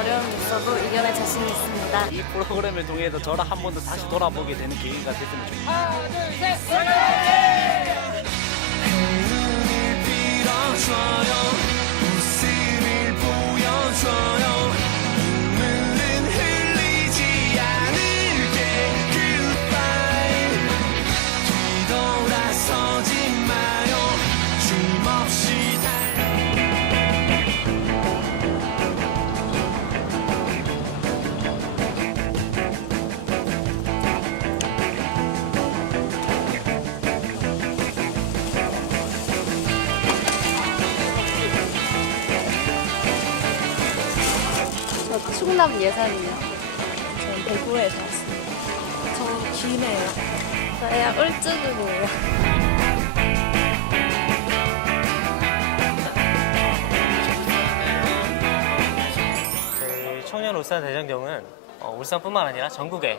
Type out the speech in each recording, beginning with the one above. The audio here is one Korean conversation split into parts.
어려움이 있어도 이겨낼 자신이 있습니다. 이 프로그램을 통해서 저를 한 번 더 다시 돌아보게 되는 계기가 됐으면 좋겠습니다. 웃음을 충남 예산이요. 저는 대구에서 왔습니다. 저 김해요. 저야 울주군이에요. 저희 청년 울산 대장경은 어, 울산뿐만 아니라 전국에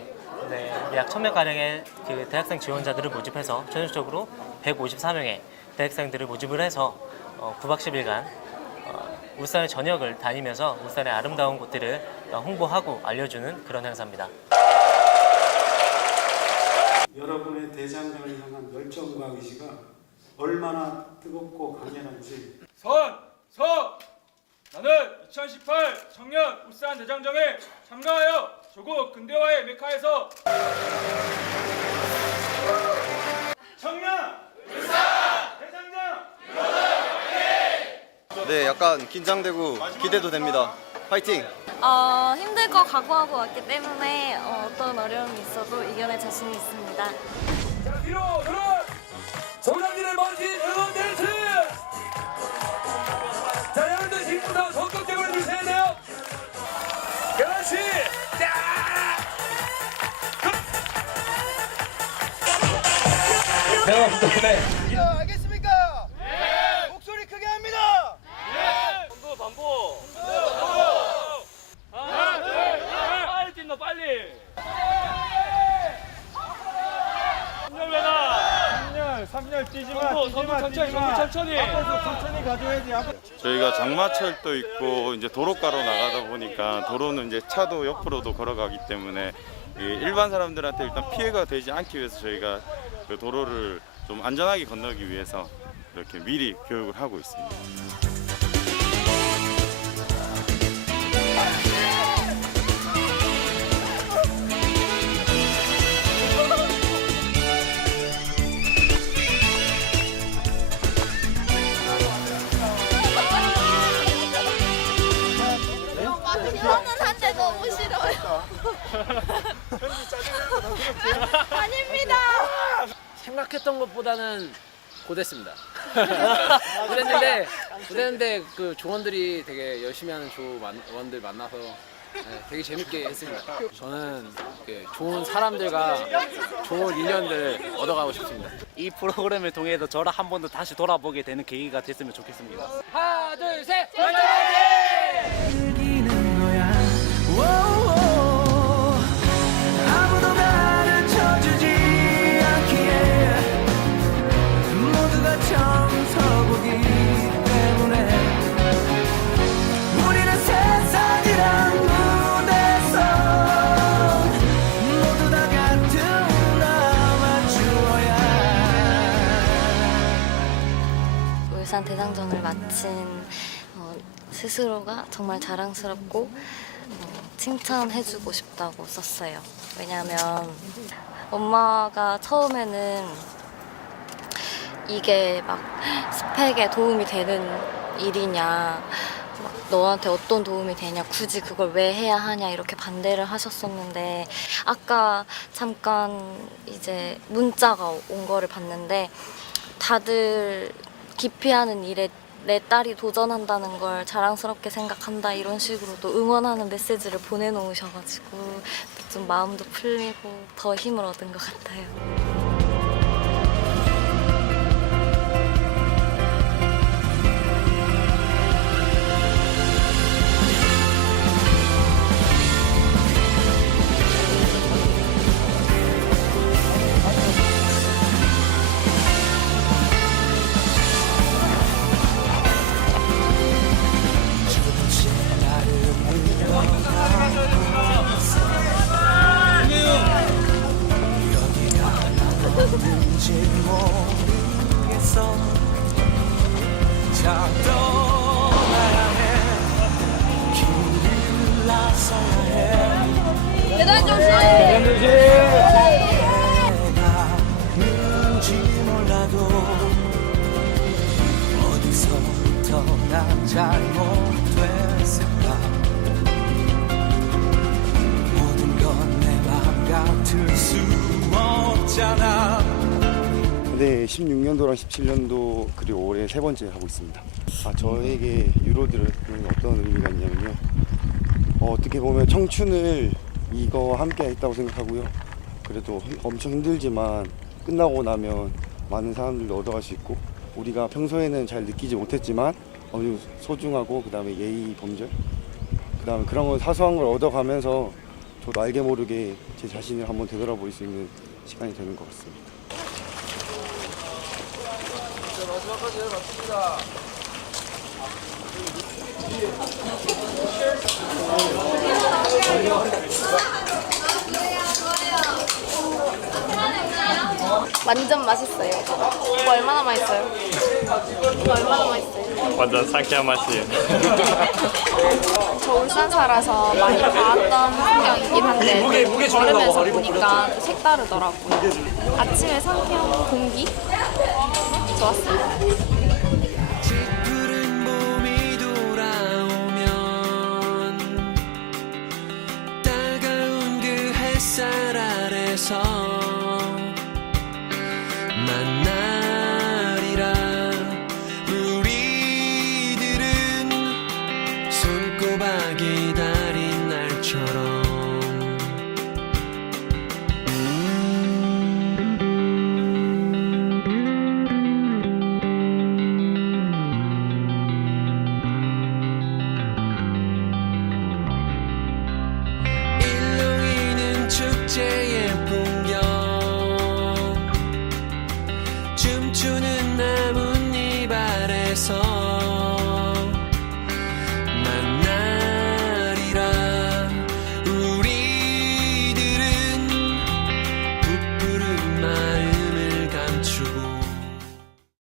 네, 약 1000명 가량의 그 대학생 지원자들을 모집해서 전국적으로 154명의 대학생들을 모집을 해서 어, 9박 10일간 어, 울산의 전역을 다니면서 울산의 아름다운 곳들을 어, 홍보하고 알려주는 그런 행사입니다. 여러분의 대장경을 향한 열정과 의지가 얼마나 뜨겁고 강렬한지 선! 서! 나는 2018 청년 울산 대장정에 참가하여 조국 근대화의 메카에서 청년 울산 대장정 네, 약간 긴장되고 기대도 됩니다. 파이팅! 어, 힘들 거 각오하고 왔기 때문에 어, 어떤 어려움이 있어도 이겨낼 자신이 있습니다. 자 뒤로 들어 소장님의 멋진 응원 댄스! 자 여러분들 지금부터 적극적으로 주셔야 돼요. 그렇지! 자! 알겠습니까? 네! 목소리 크게 합니다! 반복 반복 하나 둘셋 빨리 뛴다 빨리 삼열 3열 뛰지 마 뛰지 마 천천히 천천히. 천천히 가져야지 저희가 장마철도 있고 이제 도로가로 나가다 보니까 도로는 이제 차도 옆으로도 걸어가기 때문에 이 일반 사람들한테 일단 피해가 되지 않기 위해서 저희가 그 도로를 좀 안전하게 건너기 위해서 이렇게 미리 교육을 하고 있습니다. 생각했던 것보다는 고됐습니다. 그랬는데 그랬는데 그 조원들이 되게 열심히 하는 조원들 만나서 네, 되게 재밌게 했습니다. 저는 이렇게 좋은 사람들과 좋은 인연들 얻어가고 싶습니다. 이 프로그램을 통해서 저를 한 번 더 다시 돌아보게 되는 계기가 됐으면 좋겠습니다. 하나 둘 셋. 즐기는 울산 대장전을 마친 어, 스스로가 정말 자랑스럽고 어, 칭찬해주고 싶다고 썼어요. 왜냐하면 엄마가 처음에는 이게 막 스펙에 도움이 되는 일이냐, 막 너한테 어떤 도움이 되냐, 굳이 그걸 왜 해야 하냐 이렇게 반대를 하셨었는데 아까 잠깐 이제 문자가 온 거를 봤는데 다들 기피하는 일에 내 딸이 도전한다는 걸 자랑스럽게 생각한다 이런 식으로 또 응원하는 메시지를 보내놓으셔가지고 좀 마음도 풀리고 더 힘을 얻은 것 같아요. 계단 조심. 계단 조심. 네, 16년도랑 17년도 그리고 올해 세 번째 하고 있습니다. 아, 저에게 유로들은 어떤 의미가 있냐면요. 어, 어떻게 보면 청춘을 이거 함께 했다고 생각하고요. 그래도 힘- 엄청 힘들지만 끝나고 나면 많은 사람들도 얻어갈 수 있고 우리가 평소에는 잘 느끼지 못했지만 어느 소중하고 그 다음에 예의 범절 그 다음에 그런 거 사소한 걸 얻어가면서 저도 알게 모르게 제 자신을 한번 되돌아볼 수 있는 시간이 되는 것 같습니다. 완전 맛있어요. 이거 얼마나 맛있어요? 이거 얼마나 맛있어요? 완전 상쾌한 맛이에요. 저 울산 살아서 많이 봤던 풍경이긴 한데 걸으면서 보니까 또 색다르더라고요. 아침에 상쾌한 공기 좋았어요. song.